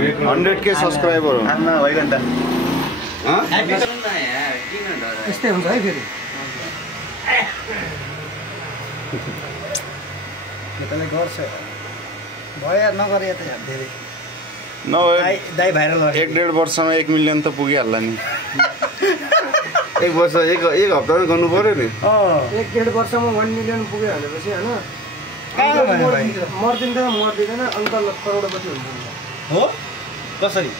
100K subscriber हो आमा होइन त यस्तै हुन्छ है फेरि यसले गर्छ भयो नगरे त धेरै दाइ भाइरल भयो 1.5 वर्षमा 1 मिलियन त पुगिहाल्ला नि 1 वर्ष एक हप्तामा गर्नु पर्यो नि 1.5 वर्षमा 1 मिलियन पुग्यो भनेपछि हैन मर्दिँदैन अङ्कल करोडपति हुन्छ हो कसरी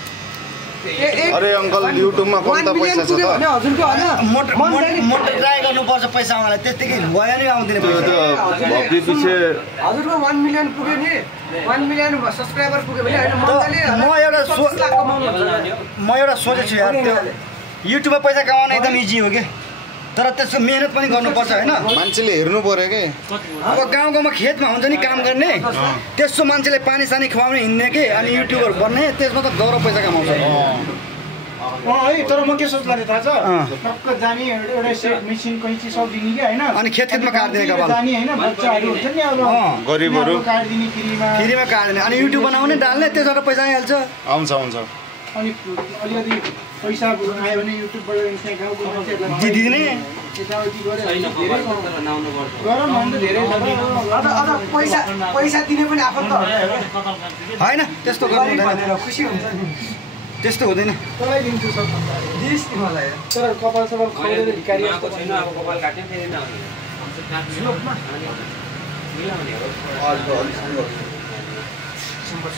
अरे अंकल युट्युबमा कम्ता पैसा छ त हजुरको हैन मोटर ट्राई गर्नुपर्छ पैसा आउनलाई त्यतिकै भयो नि आउँदैन पैसा भक्ति पछि हजुरको 1 मिलियन पुग्यो नि 1 मिलियन सब्स्क्राइबर पुग्यो भने हैन म एउटा सोचेछु यार त्यो युट्युबमा पैसा कमाउन एकदम इजी हो के तर त्यसको मेहनत पनि गर्नुपर्छ हैन मान्छेले हेर्नु पर्यो के अब गाउँमा खेतमा हुन्छ नि काम गर्ने त्यसो मान्छेले पानी सानी खुवाउने हिँड्ने के अनि युट्युबर बन्ने त्यसमा त गौरव पैसा कमाउँछ है तर म के सोच्ला नि थाहा छ टक्क जानी एउटा सेट मेसिन कैंची सब दिने के हैन अनि खेतमा काट्दिने कबाल जानी हैन बच्चाहरु हुन्छ नि अब गरिबहरु काट्दिने फ्रीमा काट्दिने अनि युट्युब बनाउने डाल्ने त्यसबाट पैसा आइहाल्छ आउँछ अनि अलिकति पैसा आयो भने युट्युबबाट इन्स्टा गाउँको मान्छेहरुलाई दिदिने यताउति गरे गरम भन्दा धेरै पैसा दिने पनि आफन्त हैन त्यस्तो गर्नु हुँदैन खुसी हुन्छ नि त्यस्तो हुँदैन तँलाई दिन्छु सब दिस नि मलाई तर कपाल सब खौरेर भिखारी जस्तो छैन अब कपाल काट्यो फेरि न स्लोपमा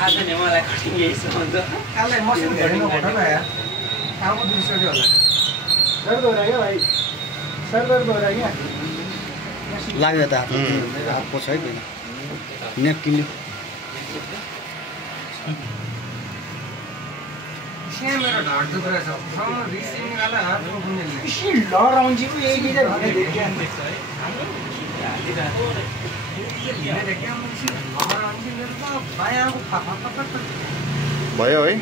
आज नि मलाई कटिङ यही हुन्छ काललाई मसिन धेरै नभट न यार आमा दुइसक्यो होला दर्द हो रहा है भाई सर दर्द हो रहा है क्या लाग्यो त हात पोछ है किन नेपकिन यहाँ मेरो ढाड दुख्रा छ रिसिङ गाला हात पुग्ने लहर आउँछ कि एक गिजर भने भयो है।